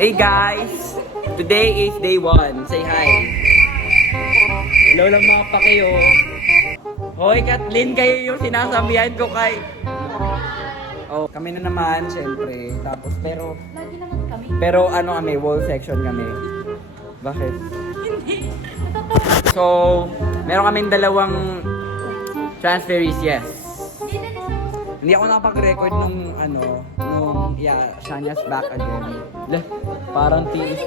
Hey guys! Today is day 1. Say hi. Hello lang mga pakiyo. Hoy Kathleen, kayo yung sinasabihan ko kay... Oh, kami na naman, syempre. Tapos pero... Lagi naman kami. Pero ano kami, wall section kami. Bakit? Hindi. So, meron kaming dalawang transferees, yes. Hindi ako nakapag-record nung Shanya's back again. Parang tiis.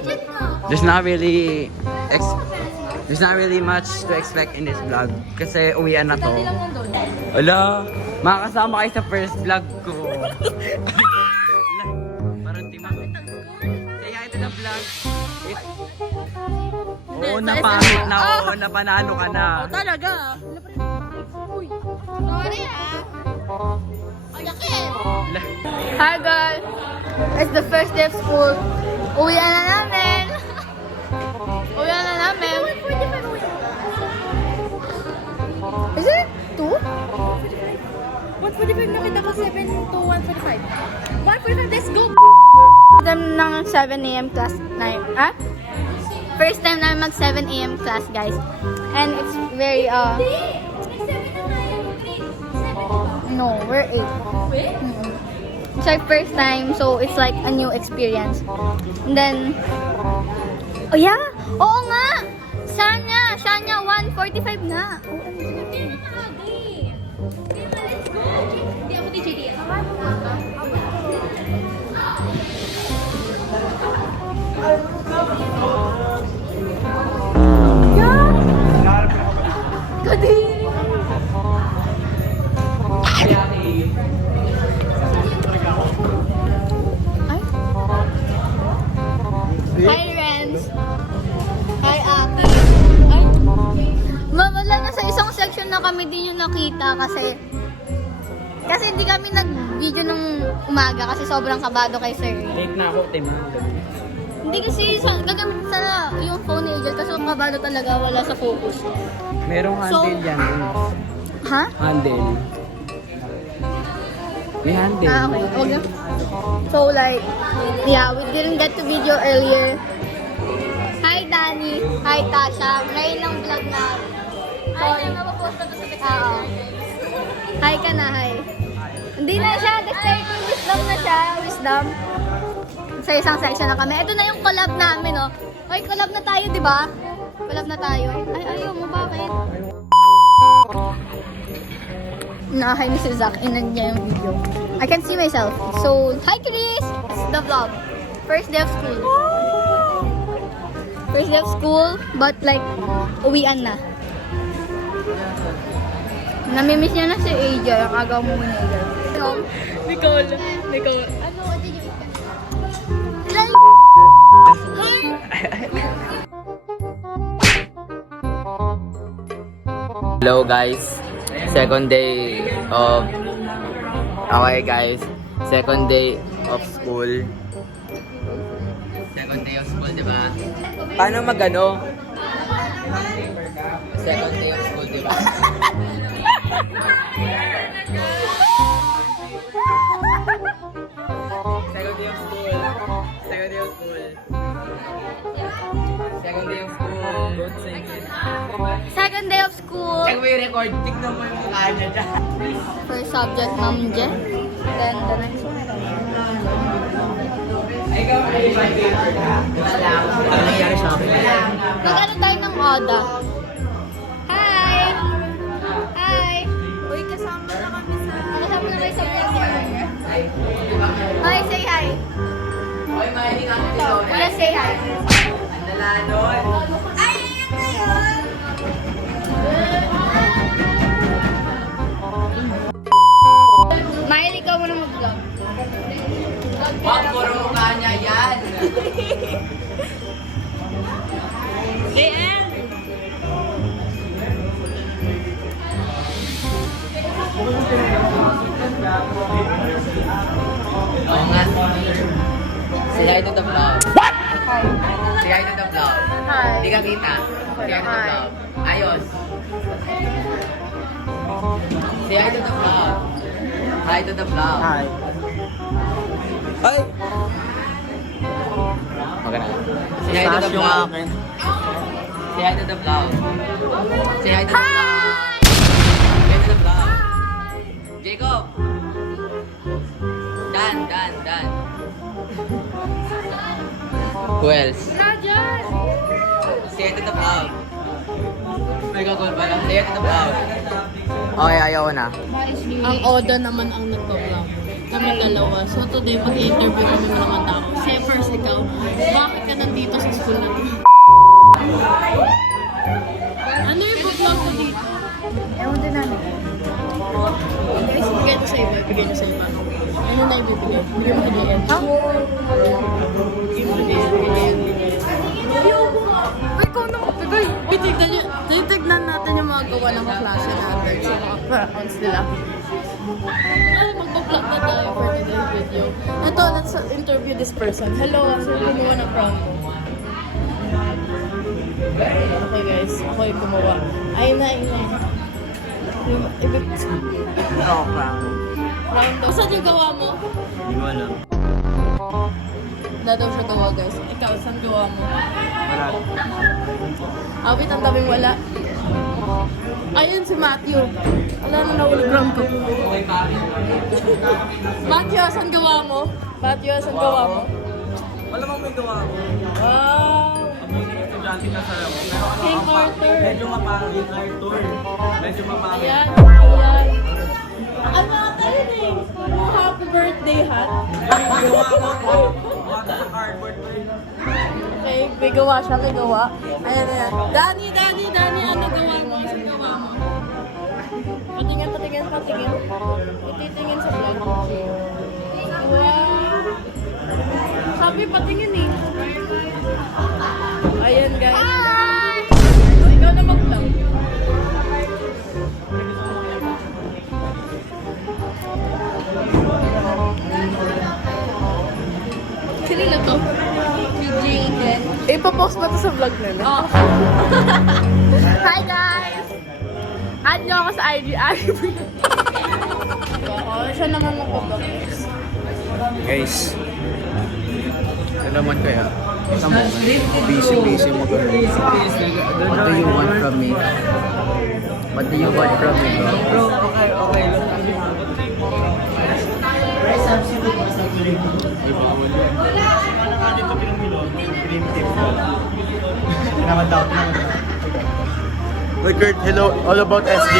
There's not really much to expect in this vlog kasi uwian na to. Ala, makakasama kayo sa first vlog ko. Parang timang. Say hi to the vlog. Oo, napangit na. Oo, napanalo ka na. Oh, talaga. Uy. Sorry Hi guys. It's the first day of school. Uwian na namin. Uwian na namin. Is it 2? 1:45 nakita ko 7 to 1:45. 1:45, let's go! Ng 7 a.m. class na First time namin mag 7 a.m. class, guys. And it's very, No, we're 8. It's our first time, so it's like a new experience. And then, oh yeah! Oo nga! Shanya, 1:45 na. Hindi ako DJ. Kadiri. Hi, Renz. Hi, Aki. Ay. Wala na sa isang section na kami din yung nakita kasi hindi kami nag-video nung umaga kasi sobrang kabado kay Sir. Late na ako, Tim. Hindi kasi gagamit sana yung phone ni Angel kasi kabado talaga, wala sa focus. Merong handle yan. Ha? Handle. May handle. Okay. Okay. So like, yeah, we didn't get to video earlier. Hi Danny. Hi Tasha. Ngayon ang vlog na. Sorry. Mapapost na to sa TikTok. Hi ka na, hi. Hindi na siya. Wisdom na siya. Wisdom. Sa isang section na kami. Ito na yung collab namin, oh. Ay, collab na tayo, di ba? Collab na tayo. Ay, ayaw mo. Bakit? Nakahay ni si Zach. Inan niya yung video. I can see myself. So, hi Chris! It's the vlog. First day of school. First day of school, but like, uwian na. Namimiss niya na si AJ. Ang agaw mo ni AJ. Nicole. Ano, what did you eat? Hello guys. Second day of... Okay guys. Second day of school. Second day of school, diba? Paano magano? Second day of school, diba? Second day of school. Second day of school. Second day of school. Don't sing it. Second day of school. Check mo yung record. Tignan mo yung mukha niya dyan. First subject, Ma'am Jen. Then the next one. Ikaw, ay my favorite ha? Wala. Ano nangyari sa akin? Nag-ano tayo ng Oda. Hi! Hi! Uy, kasama na kami sa... Kasama na kayo sa vlog. Hi, say hi. Oy, mahiling ako Ito, dito. wala say hi. Ang dalanon. Ay, ayan na yun! Mahil, ikaw muna mag-vlog. Wag, puro mukha niya yan. JM! Oo nga. Say hi to the vlog. What? Hi. Say hi to the vlog. Hi. Hindi ka kita. Say hi to the vlog. Ayos. Say hi to the vlog. Hi to the vlog. Hi. Ay! ganun. Say hi to the vlog. Say hi to the vlog. Say hi to the vlog. Say hi to the vlog. Jacob. Dan. Who else? Say hi to the vlog. Mega cool ba lang? Say hi to the vlog. Okay, ayaw na. Ang Oda naman ang nagpa-vlog. Kami dalawa. So today, mag-interview kami ng mga tao. Say first ikaw, bakit ka nandito sa school na to? Ano yung vlog ko dito? Ewan din namin. Guys, bigay ko sa iba. Bigay ko sa iba. Ano na ibibigay? Bigay mo hiliyan. Ha? Bigay mo hiliyan. Ay, ikaw naman. Tagay. Titignan natin yung mga gawa ng klase natin sa mga accounts nila. Ay, magpa-vlog na tayo for today's video. Ito, let's interview this person. Hello, sir, gumawa ng prank mo. Okay guys, ako yung gumawa. Ay na. Oo, prank. Prank daw. Saan yung gawa mo? Hindi ko alam. Wala daw siya gawa guys. Ikaw, saan gawa mo? Wala. Awit ang daming wala. Ayun si Matthew. Wala na hologram ko. Matthew, saan gawa mo? Matthew, saan gawa mo? Wala bang may gawa ko? Wow! Abunin yung estudyante ka sa labo. Pero King Arthur. medyo mapangit yung Arthur. Medyo mapangit. Ayan. Ano ata yun eh? Happy birthday hat. Yung gawa ko. Gawa ko sa cardboard. Okay, may gawa siya, may gawa. Ayan. Danny, ano gawa mo? Saan gawa mo? Patingin. Ititingin sa vlog. Wow! Sabi, patingin eh. Ayan guys. Hi! Ikaw na mag-vlog. Kanina to? Si Jaden. Ipapost ba ito sa vlog nila? Oo. Hi, guys! Add nyo ako sa IG. Oo, siya naman mag-vlog. Guys, salamat kaya. Busy mo ka. What do you want from me? What do you want from me, bro? Bro, okay. Like, Kurt, hello, all about SJ.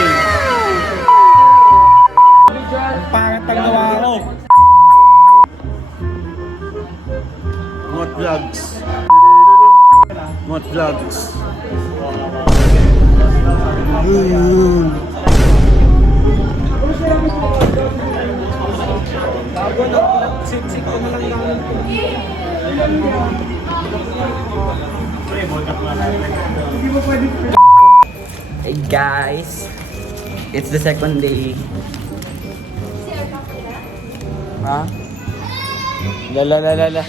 Pangit ang gawa ko. Not vlogs. Not vlogs. Hey guys, it's the second day. Ha? La.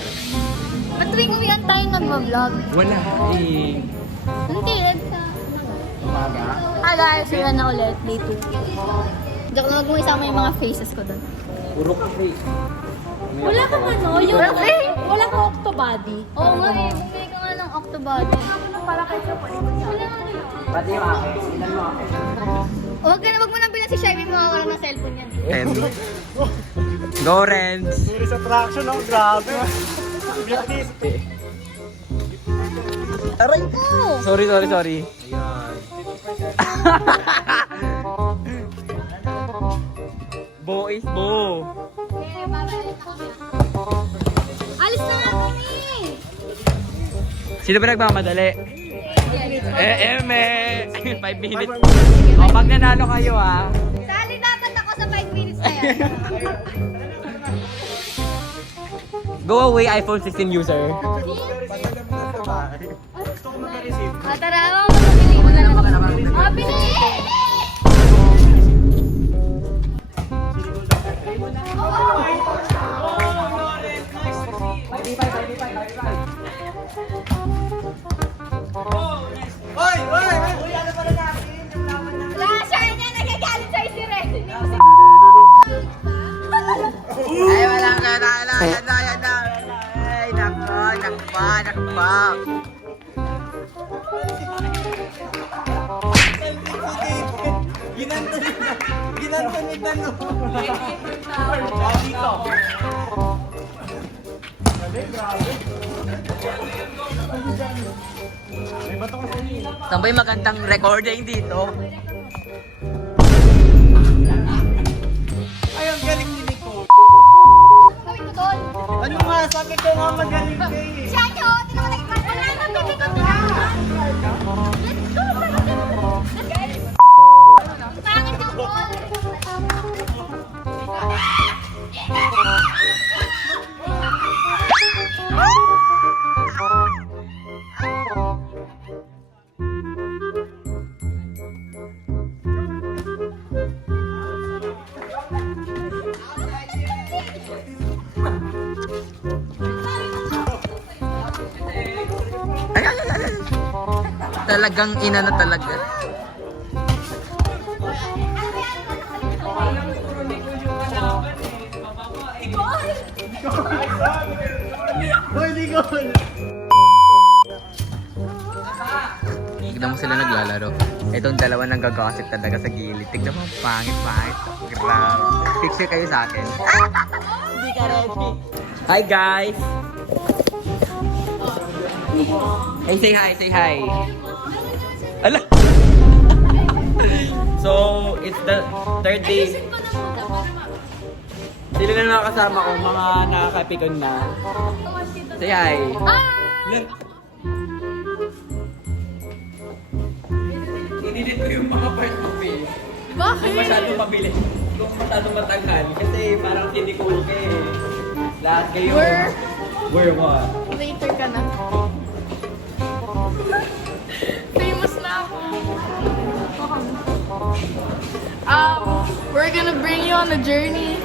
Ba't tuwing uwian tayo nag-vlog? Wala eh. Hindi, sa... Umaga. Hi guys, uwian na ulit. Day 2. Diyak na mag isama yung mga faces ko doon. Puro kape. Wala kang ano, yung... Grabe! Wala kang octobody. Oo nga eh, bumili ka nga ng Octobody. Para kay Chocolate. Pati yung akin. Ilan mo akin? Huwag mo nang bilang si Shiny, mawawala ng cellphone yan. Go, Renz! Tourist attraction, oh, grabe. Aray! Sorry. Bo is bo. Alis na nga kami! Sino ba nagmamadali? Eme! 5 minutes. O, pag nanalo kayo ha. Sali dapat ako sa 5 minutes na yan. Go away, iPhone 16 user. Tara, mabili mo na lang. Mabili! Wala siya niya, nagagalit sa'yo si Ren. Ay, wala ka na. Yan na. nako, nakpa, nakpa. Ginanto ni Tano. Dito. Tambay magandang recording dito. Ay, ang galing ni Nico. Sabi ko doon. Ano nga, sabi ko nga magaling ka eh. Siya nyo, tinawag ka. Wala nang bibigyan mo. Let's go. Pangit yung ball. Talagang ina na talaga. Tignan mo sila naglalaro. Itong dalawa nang gagossip talaga sa gilid. Tignan mo, pangit. Grabe. Picture kayo sa akin. Hindi ka ready. Hi guys! Hey, say hi. Ala! So, it's the third day. Sila na nakakasama ko, mga nakakapikon na. Say hi. Hi! Inidit ko yung mga part of it. Bakit? Kung masyadong mabili. Kung masyadong matagal. Kasi parang sinikul ka eh. Lahat kayo. We're what? Later ka na. Famous na ako. We're gonna bring you on a journey.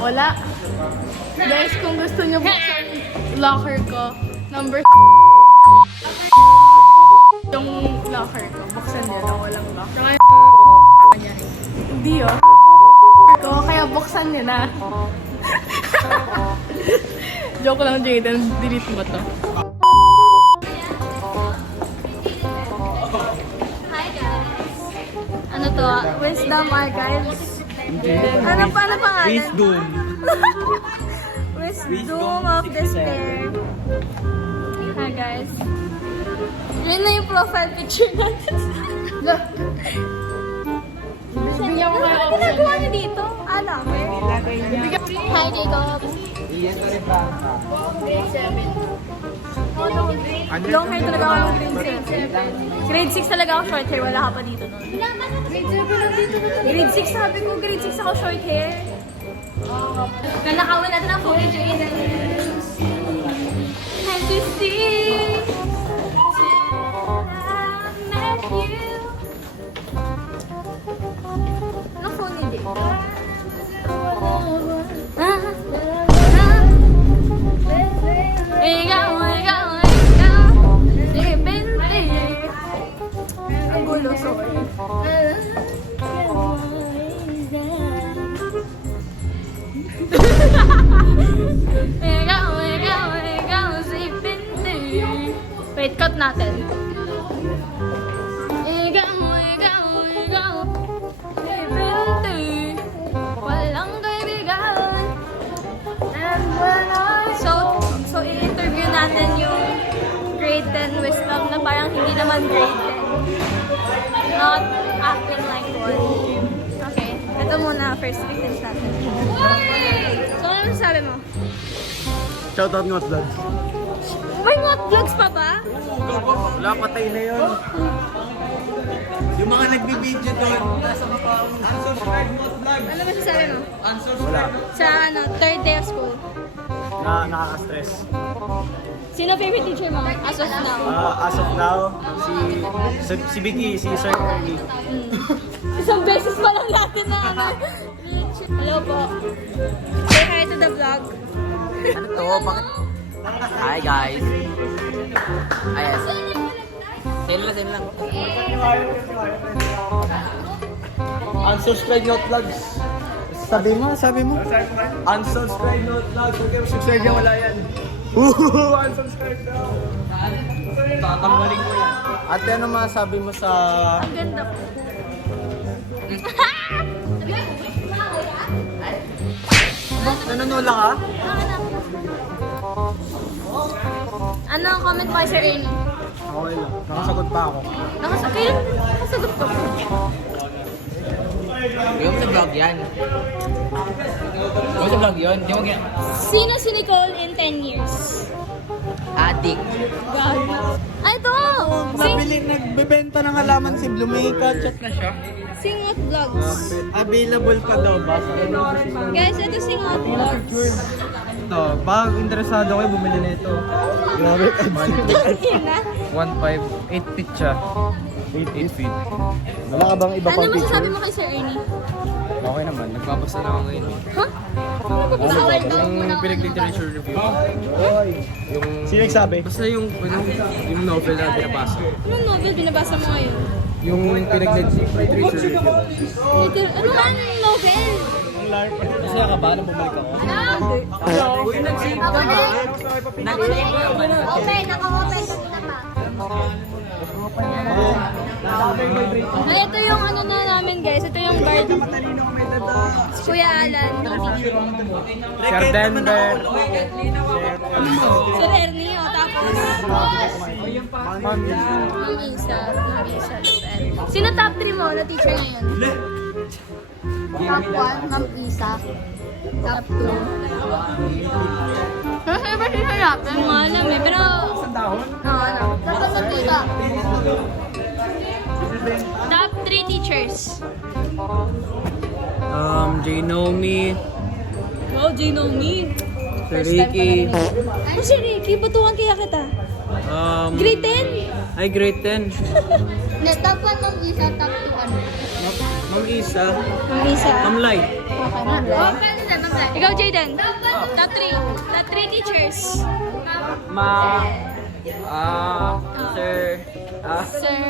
Wala. Guys, kung gusto nyo buksan locker ko, number yung locker ko. Buksan nyo na walang lock. Hindi oh. Ko, kaya buksan nyo na. Joke lang, Jaden. Delete mo to. Hi guys. Ano to? Wisdom Archives. Ano pangalan? Wisdom. Wisdom of Despair. Hi guys. Yun na yung profile picture natin. Look. Bigyan ko kayo option. Ginagawa niyo dito? Alam. Hi Jacob. Iyan na rin ba? Long hair talaga ako ng grade 7. Grade 6 talaga ako short hair. Wala ka pa dito nun. Grade 6 sabi ko. Grade 6 ako short hair. Kalakawan natin ang footage yun. Time to see. Met you. Anong phone ni Jake? Ikaw. Ang gulo, sorry. Wait, cut natin. Walang kaibigan. So i-interview natin yung grade 10 wisdom na parang hindi naman grade 10. Not acting like one. Okay, ito muna first greetings natin. So ano sabi mo? Shoutout nga vlogs. May ngot vlogs pa ba? Wala, patay na yun. Yung mga nagbibideo doon, nasa mga unsubscribe mo vlog. Ano ba sasabi mo? Wala. Sa third day of school. Nakaka-stress. Sino favorite teacher mo? As of now. As of now, si Vicky, si Sir Ernie. Isang beses pa lang natin na Hello po. Say hi to the vlog. Ano to? Bakit? Hi guys. Ayan. Send lang. Unsubscribe nga vlogs. Sabi mo. Unsubscribe na vlog. Huwag kayo subscribe yan, wala yan. Unsubscribe na. Tatanggalin ko yan. Ate, ano masabi mo sa... Ang ganda po. Nanunula ka? Ano ang comment pa Sir Amy? Okay lang. Nakasagot pa ako. Kailan nakasagot ko? Yung sa vlog yan. Yung sa vlog yun. Di mo kaya... Sino si Nicole in 10 years? Adik. God. Ay, ito! Nagbebenta ng halaman si Blumika. Chat na siya. Singot Vlogs. Available pa daw ba? Guys, ito Singot Vlogs. Ito, baka interesado kayo, bumili na ito. Grabe, Ina. 1.5, 8 feet siya. 8 feet. Wala ka bang iba Ano masasabi mo kay Sir Ernie? Okay naman, nagbabasa na ako ngayon. Ha? Bawal daw muna ako. Pinag-literature review. Sino nagsabi? Basta yung novel na binabasa. Anong novel binabasa mo ngayon? Yung pinag-literature review. Ano nga ang novel? Masaya ka ba na bumalik ako? Uy, nag-save ka ba? Open, naka-open kanina pa. Ay, ito yung ano na namin guys. Ito yung guard. Kuya Alan. Sir Denver. Sir Ernie, o tapos. Ma'am Isa. Sino top 3 mo na teacher ngayon? Top 1, Ma'am Isa. Top 2. Pero sa'yo ba siya natin? Hindi mo alam eh, pero... Ano? Tapos Ma'am Isa. Top 3 teachers. Janomi, Wow, Janomi. Sir Ricky, Ano si Ricky? Batuhan kaya kita. Grade 10? ay grade 10. Ne, top 1 Ma'am Isa, top 2 ano? Ma'am Isa, Ma'am Isa. Ma'am Lai. Okay, Ma'am Lai. Ikaw, Jayden. Top 3. Top 3 teachers. Ma... Sir... Sir.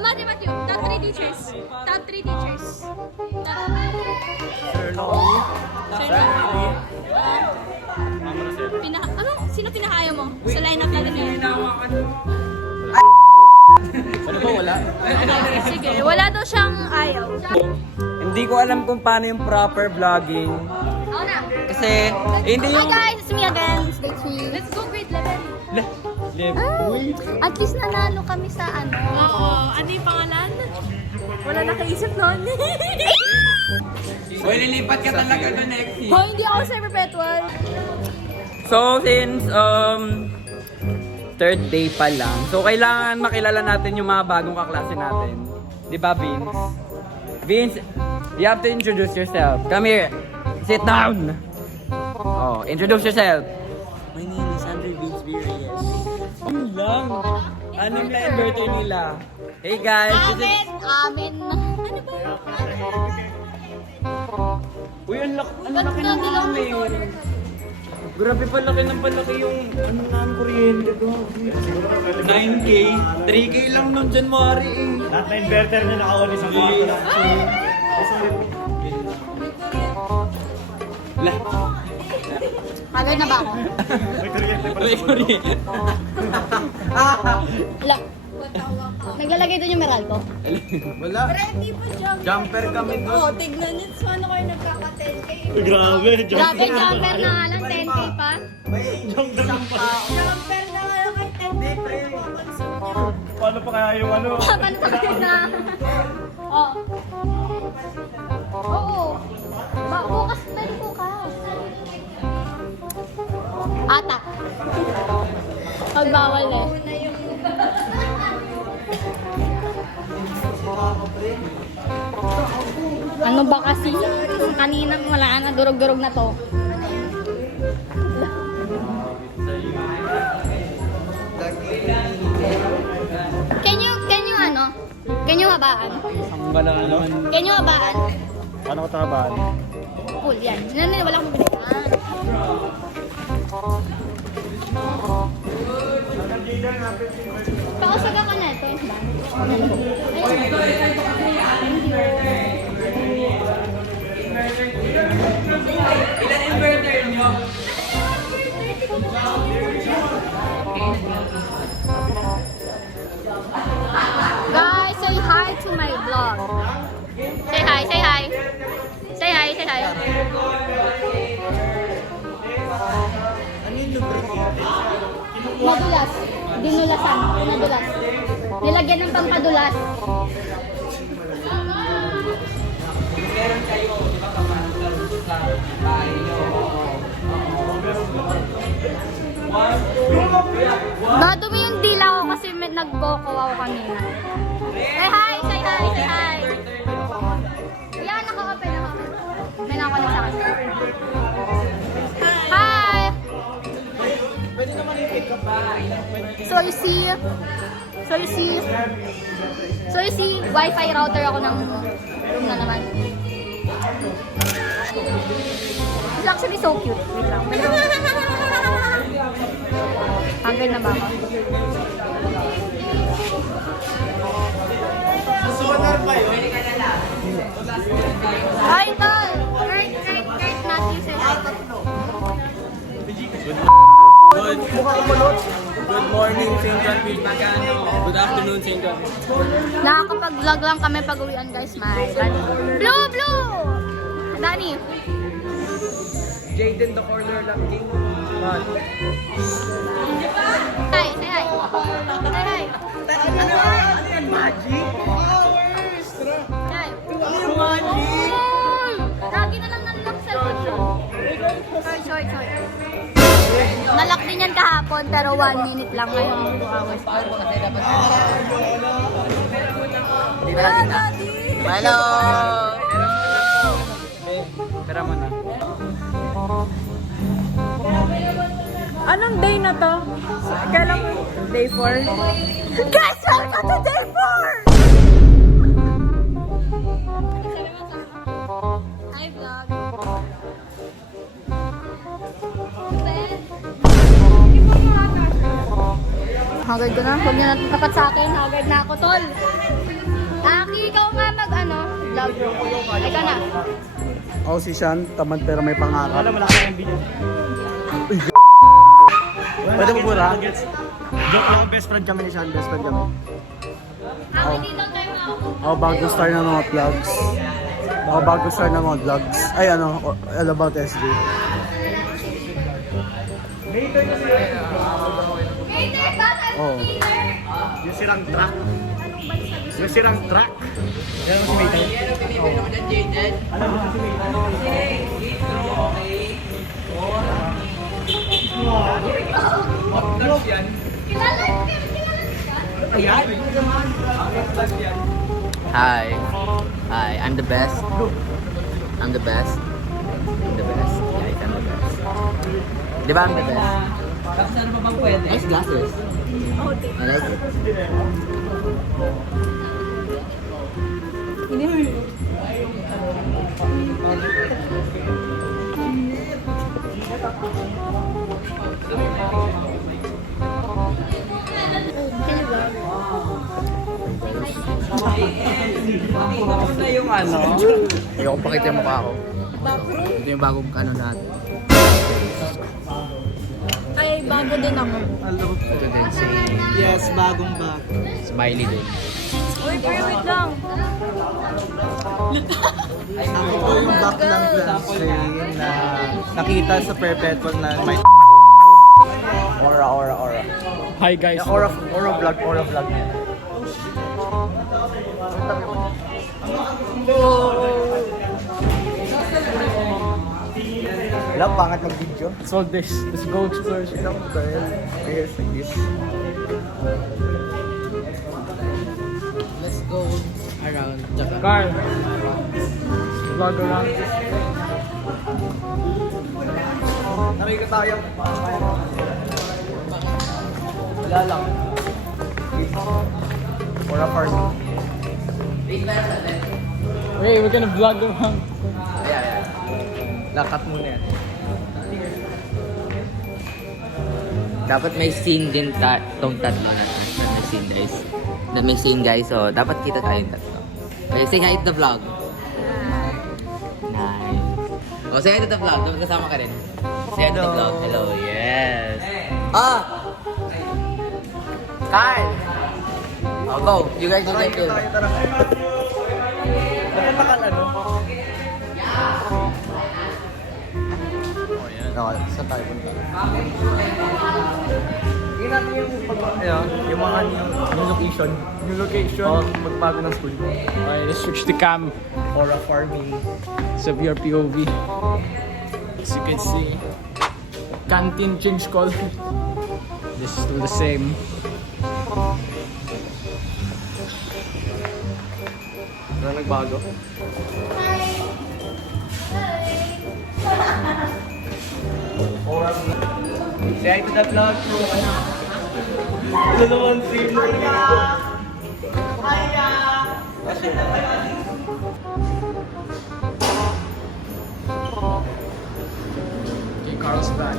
Matthew, Matthew. Top 3 teachers. Top 3 teachers. Sir Long. Ano? Sino pinakaya mo? Sa lineup natin ngayon. Ano ba wala? Sige, wala daw siyang ayaw. Hindi ko alam kung paano yung proper vlogging. Ako na. Kasi, hindi Hi yung... guys, it's me again. It's me. Let's go grade 11. At least nanalo kami sa ano. Oo. Ano yung pangalan? Wala nakaisip nun. Uy, lilipat ka talaga no next year. Hoy, hindi ako sa perpetual. So, since, third day pa lang. So, kailangan makilala natin yung mga bagong kaklase natin. Di ba, Vince? Vince, you have to introduce yourself. Come here. Sit down. Oh, introduce yourself. My name is Andrew Vince B. Reyes. Ano lang? Anong birthday nila? Hey guys, this is... Amen. Ano ba? Uy, ang laki ng namin. Grabe palaki ng palaki yung ano namin kuryente ko. 9K, 3K lang nun January eh. Lahat na inverter niya nakauli sa kwarto. Hagay na ba ako? May kuryente pa. Wala. Naglalagay doon yung Meralco? Wala. Jumper kami doon. Tignan niyo. So ano kayo nagkaka-10K? Grabe, Grabe, jumper na nga lang, 10K pa. jumper pa. Jumper na nga lang kay 10K. Paano pa kaya yung ano? Paano pa kayo na? Oo. Oo. Bukas, tayo bukas. Ata. Pagbawal eh. Ano ba kasi? Kaninang wala na, durog-durog na to. Can you habaan? Ang bala na naman. Can you habaan? Paano ko tabaan? Cool, yan. Wala akong mabilis. Pakasaga ka na ito. Ilan inverter nyo? Guys, say hi to my vlog. Say hi, say hi. Say hi, say hi. Madulas. Dinulasan. Madulas. Nilagyan ng pampadulas. Meron kayo, di ba, pamantal sa bahay nyo? Nadumi yung dila ko kasi may nagboko ako kanina. Say hi, say hi, say hi. Yan, naka-open ako. May nakakulit sa akin. Hi! So you see, Wi-Fi router ako ng room na naman. It's actually so cute. Wait lang. Hungry na ba ako? Hi, Tol! Kurt Matthew, say hi. Good morning, St. John Beach. Good afternoon, St. John. Nakakapag-vlog lang kami pag-uwian, guys. Blue! Blue! Dani. Jaden, the corner lang, King. Hi, say hi. Say hi. Ano yan, magic? Hi. Ano yung magic? Lagi na lang nalak sa Short. Nalak din yan kahapon, pero 1 minute lang ngayon. 2 hours. Hello! Tara mo na. Anong day na to? Kailan mo? Day 4? Guys, welcome to day 4! Hi, vlog. Haggard ko na. Huwag niyo natin tapat sa akin. Haggard na ako, tol. Aki, ikaw nga vlog. Ay ka na. Ako si Sean, tamad pero may pangarap. Alam, malaki ang video. Pwede mo pura? Joke lang, best friend kami ni Sean. Best friend kami. Aki, dito tayo na ako. Ako bago start ng mga vlogs. Ay all about SJ. Hater, bata Oo. hater. Yung sirang truck. Yung sirang truck. Yan mo si Maytay. Alam mo si Maytay. Kilala yan. Ayan. Hi. Hi, I'm the best. I'm the best. I'm the best. Guys, I'm the best. Di ba I'm the best? Tapos ano pa bang pwede? Nice glasses. I like it. Pakita mo na yung ano. Ayoko pakita yung mukha ko. Ito yung bagong ano natin. Ay, bago din ako. Ito din si Yes, bagong bag. Smiley din. Uy, pero wait lang. Ako po yung back ng Glassley na nakita sa Perpetual na may Aura. Hi guys. Aura vlog. Wala, pangat mag-video. So this, let's go explore. Ilang girl. Here's like this. Let's go around Japan. Carl. Vlog around. Naray ka tayo. Wala lang. Aura party. Wait, we're gonna vlog around. Lakat muna yan. dapat may scene din tong tatlo na. May scene, guys. May scene, guys. So, dapat kita tayong tatlo. Okay, say hi to the vlog. Nice. O, say hi to the vlog. Dapat kasama ka rin. Say hi to the vlog. Hello, yes. Ah! Kyle! Oh, go. You guys will get film. Dapat nakal ano? No, sa tayo punta. Tingnan natin yung mga new location. New location, magbago ng school. Okay, let's switch the cam Or a farming. sa your POV. As you can see, canteen change call. This is still the same. Ano nagbago? Say hi to the vlog crew. Ito naman si Okay, Carl's back.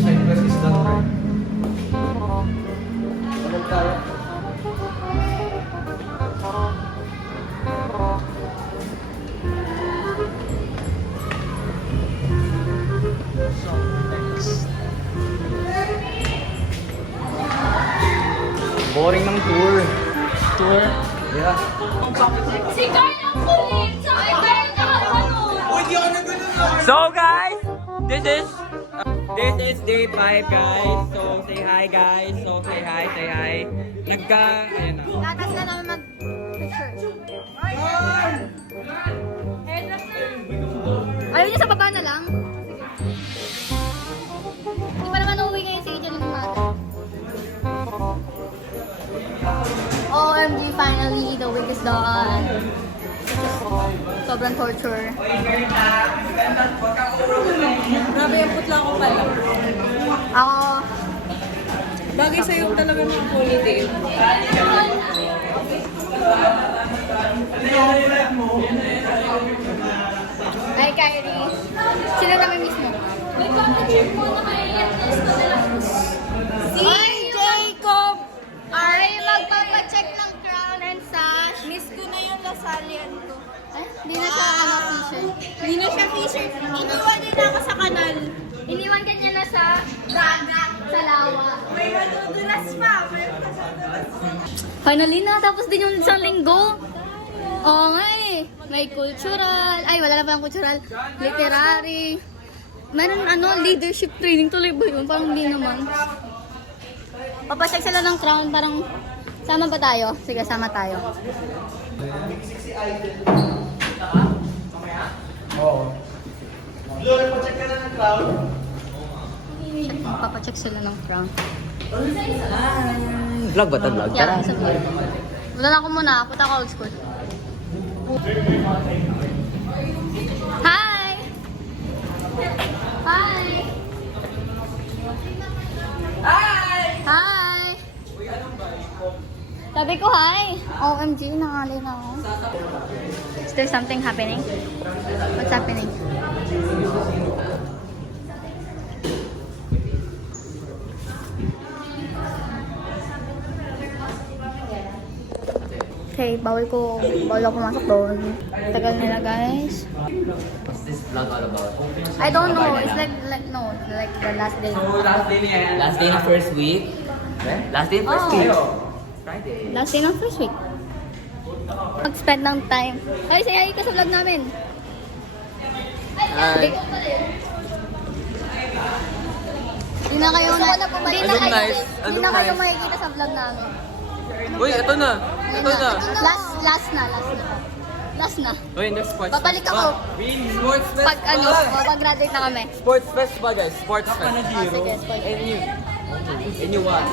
side quest is done, right? Ano tayo? So, next. Boring ng tour. Tour. Yeah. Si Carl ang kulit! Sa akin, Carl na So, guys, this is day 5, guys. So, say hi, guys. So, say hi. Ayun na. Tatas na naman mag-picture. Ayaw niya sa baba na lang? Hindi pa naman uuwi ngayon si Angel ng umaga. OMG, finally, the week is done. Sobrang torture. Grabe yung putla ko pala. Ako, Bagay sa'yo talaga ng ponytail. ay Kyrie. Sino namin mismo? May check mo na kayo. Si Jacob! Ay, magpapacheck ng crown and sash. Miss ko na yung lasalian ko. Eh, hindi na siya fisher. Hindi na siya fisher. Iniwan din ako sa kanal. Iniwan ka niya na sa dagat, sa lawa. May madudulas pa. Finally na, tapos din yung isang linggo. Oo nga eh. May cultural. Ay, wala na palang cultural. Literary. Meron leadership training tuloy ba yun? Parang hindi naman. Papacheck sila ng crown, parang sama ba tayo? Sige, sama tayo. Oo. Lord, pacheck ka na ng cloud. Papacheck sila ng crown. Vlog ba ito? Vlog? Yeah, isa vlog. Wala na ako muna. Punta ako old school. Hi! Hi! Hi! Sabi ko hi! OMG, nakali na ako. Is there something happening? What's happening? Okay, bawal ako pumasok doon. Tagal nila, guys. What's this vlog all about? I don't know. It's like the last day. Last day ng first week? Last day ng first Oh. week? Friday. Last day ng first week. Mag-spend ng time. Ay, say hi ka sa vlog namin. Hi. Hindi na kayo Alumni. Hindi na kayo makikita sa vlog namin. Uy, ito na. Last na. Uy, next sports. Babalik ako. Sports fest. Pag pag-graduate na kami. Sports fest ba, guys? Sports fest. Sige, spoil. And you what?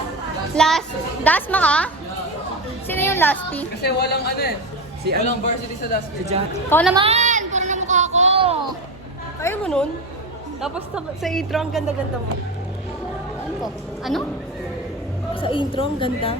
Dasma ka? Sino yung lasty? Kasi walang walang varsity sa last week. Ikaw naman! Puro na mukha ko. Ayaw mo nun? Tapos sa intro, ang ganda-ganda mo. Ano? Sa intro, ang ganda.